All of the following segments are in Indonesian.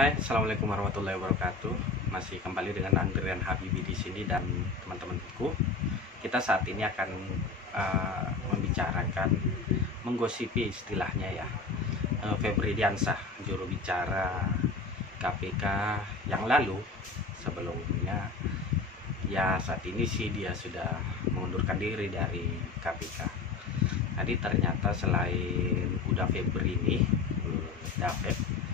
Hai, assalamualaikum warahmatullahi wabarakatuh. Masih kembali dengan Andrian Habibi di sini dan teman-temanku. Kita saat ini akan membicarakan, menggosipi istilahnya ya, Febri Diansah, juru bicara KPK yang lalu. Sebelumnya, ya saat ini sih dia sudah mengundurkan diri dari KPK. Jadi ternyata selain udah Febri ini, David,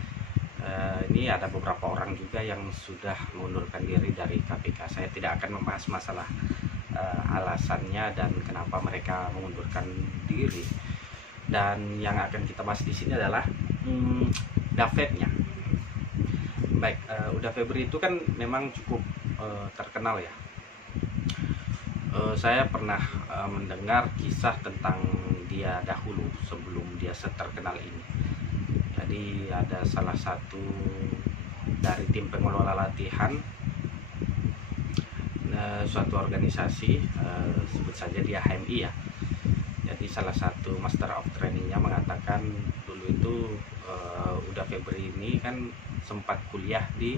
ini ada beberapa orang juga yang sudah mengundurkan diri dari KPK. Saya tidak akan membahas masalah alasannya dan kenapa mereka mengundurkan diri. Dan yang akan kita bahas di sini adalah Davidnya. Baik, Uda Febri itu kan memang cukup terkenal ya. Saya pernah mendengar kisah tentang dia dahulu sebelum dia seterkenal ini. Jadi ada salah satu dari tim pengelola latihan suatu organisasi, sebut saja dia HMI ya. Jadi salah satu master of trainingnya mengatakan dulu itu Uda Febri ini kan sempat kuliah di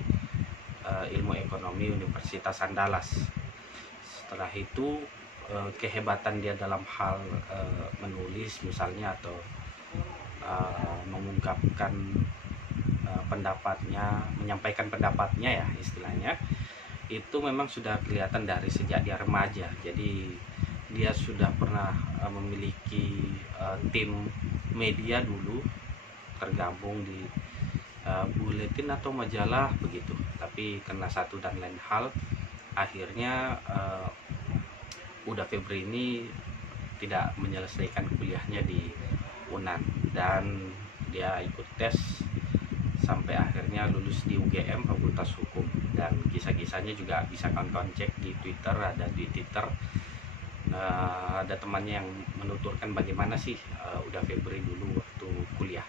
ilmu ekonomi Universitas Andalas. Setelah itu kehebatan dia dalam hal menulis misalnya atau mengungkapkan pendapatnya, menyampaikan pendapatnya ya istilahnya, itu memang sudah kelihatan dari sejak dia remaja. Jadi dia sudah pernah memiliki tim media dulu, tergabung di buletin atau majalah begitu. Tapi karena satu dan lain hal, akhirnya Uda Febri ini tidak menyelesaikan kuliahnya di UNAN dan dia ikut tes sampai akhirnya lulus di UGM Fakultas Hukum. Dan kisah-kisahnya juga bisa kawan-kawan cek di Twitter, ada di Twitter ada temannya yang menuturkan bagaimana sih Uda Febri dulu waktu kuliah.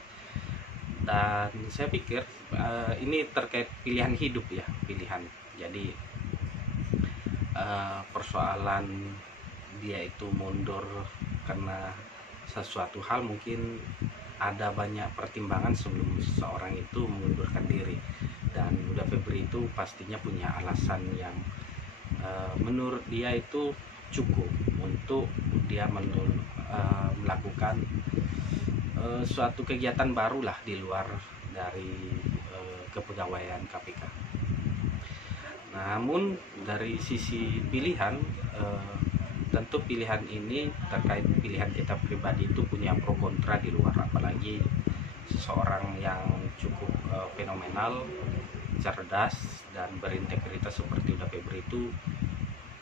Dan saya pikir ini terkait pilihan hidup ya, pilihan. Jadi persoalan dia itu mundur karena sesuatu hal, mungkin ada banyak pertimbangan sebelum seseorang itu mengundurkan diri, dan Uda Febri itu pastinya punya alasan yang menurut dia itu cukup untuk dia melakukan suatu kegiatan barulah di luar dari kepegawaian KPK. Namun dari sisi pilihan, tentu pilihan ini terkait pilihan kita pribadi itu punya pro kontra di luar, apalagi seseorang yang cukup fenomenal, cerdas dan berintegritas seperti Uda Febri itu,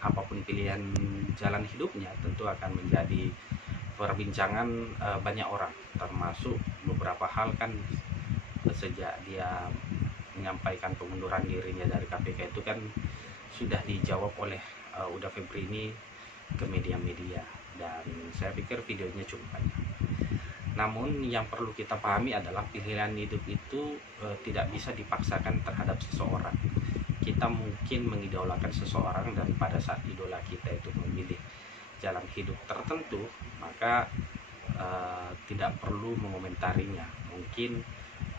apapun pilihan jalan hidupnya tentu akan menjadi perbincangan banyak orang, termasuk beberapa hal kan sejak dia menyampaikan pengunduran dirinya dari KPK itu kan sudah dijawab oleh Uda Febri ini ke media-media, dan saya pikir videonya cukup banyak. Namun yang perlu kita pahami adalah pilihan hidup itu tidak bisa dipaksakan terhadap seseorang. Kita mungkin mengidolakan seseorang, dan pada saat idola kita itu memilih jalan hidup tertentu, maka tidak perlu mengomentarinya. Mungkin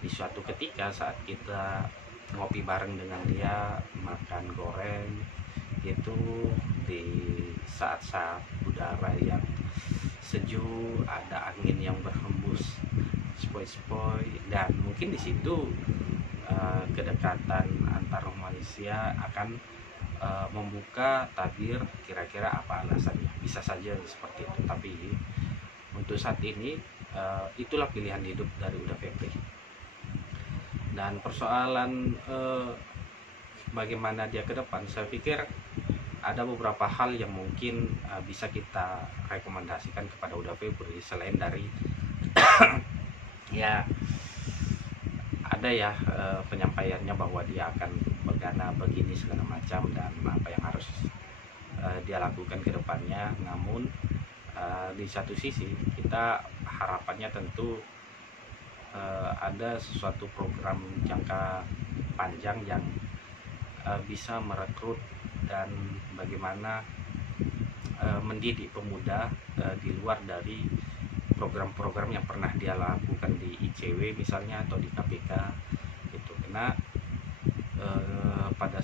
di suatu ketika saat kita ngopi bareng dengan dia, makan goreng itu di saat-saat udara yang sejuk, ada angin yang berhembus sepoi-sepoi, dan mungkin di situ kedekatan antar manusia akan membuka tabir kira-kira apa alasannya. Bisa saja seperti itu, tapi untuk saat ini itulah pilihan hidup dari Uda Febri. Dan persoalan bagaimana dia ke depan, saya pikir ada beberapa hal yang mungkin bisa kita rekomendasikan kepada Uda Febri selain dari ya ada ya penyampaiannya bahwa dia akan bergana begini segala macam dan apa yang harus dia lakukan ke depannya. Namun di satu sisi kita harapannya tentu ada sesuatu program jangka panjang yang bisa merekrut dan bagaimana mendidik pemuda di luar dari program-program yang pernah dia lakukan di ICW misalnya atau di KPK gitu. Karena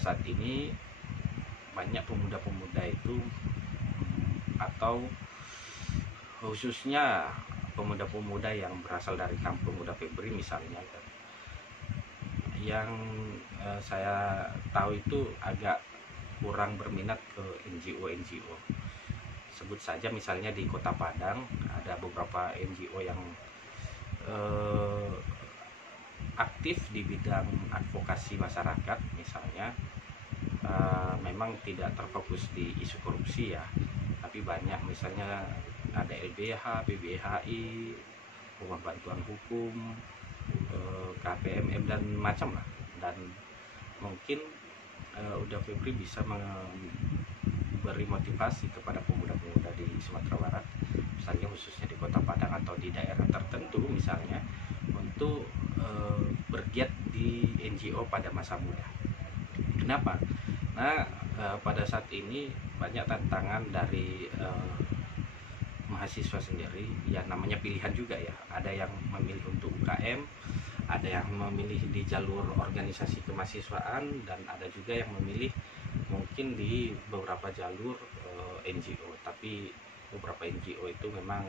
saat ini banyak pemuda-pemuda itu, atau khususnya pemuda-pemuda yang berasal dari kampung Uda Febri misalnya, yang saya tahu itu agak kurang berminat ke NGO. Sebut saja misalnya di Kota Padang ada beberapa NGO yang aktif di bidang advokasi masyarakat misalnya, memang tidak terfokus di isu korupsi ya, tapi banyak misalnya ada LBH, BBHI, Rumah Bantuan Hukum, KPMM dan macam lah. Dan mungkin Uda Febri bisa memberi motivasi kepada pemuda-pemuda di Sumatera Barat, misalnya khususnya di Kota Padang atau di daerah tertentu misalnya, untuk bergiat di NGO pada masa muda. Kenapa? Nah, pada saat ini banyak tantangan dari mahasiswa sendiri, ya namanya pilihan juga ya. Ada yang memilih untuk UKM, ada yang memilih di jalur organisasi kemahasiswaan, dan ada juga yang memilih mungkin di beberapa jalur NGO. Tapi beberapa NGO itu memang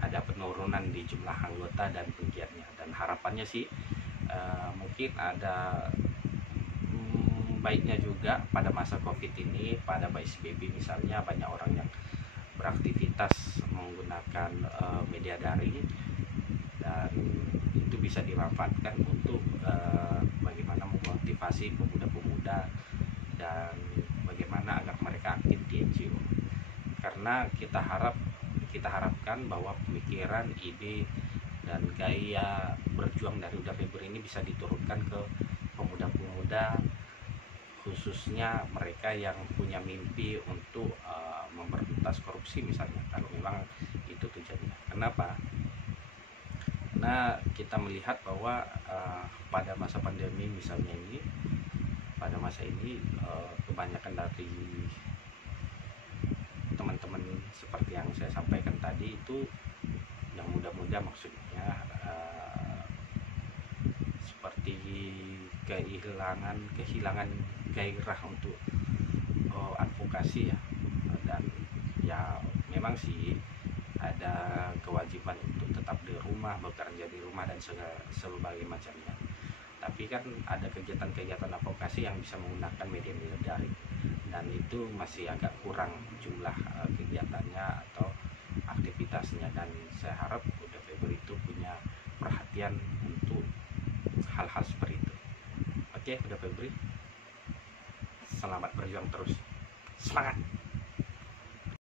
ada penurunan di jumlah anggota dan penggiatnya, dan harapannya sih mungkin ada baiknya juga pada masa COVID ini, pada PSBB misalnya, banyak orang yang beraktivitas menggunakan media daring, dan itu bisa dimanfaatkan untuk bagaimana memotivasi pemuda-pemuda dan bagaimana agar mereka aktif di NGO. Karena kita harapkan bahwa pemikiran, ide, dan gaya berjuang dari Uda Febri ini bisa diturunkan ke pemuda-pemuda, khususnya mereka yang punya mimpi untuk memberantas korupsi misalnya, kalau memang itu tujuannya. Kenapa? Karena kita melihat bahwa pada masa pandemi misalnya ini, pada masa ini kebanyakan dari teman-teman seperti yang saya sampaikan tadi itu, yang muda-muda maksudnya, seperti kehilangan gairah untuk advokasi ya. Dan ya memang sih ada kewajiban untuk tetap di rumah, bekerja di rumah dan sebagainya macamnya. Tapi kan ada kegiatan-kegiatan advokasi yang bisa menggunakan media-media daring, dan itu masih agak kurang jumlah kegiatannya atau aktivitasnya. Dan saya harap Uda Febri itu punya perhatian untuk hal-hal seperti itu. Oke, Uda Febri, selamat berjuang terus, semangat.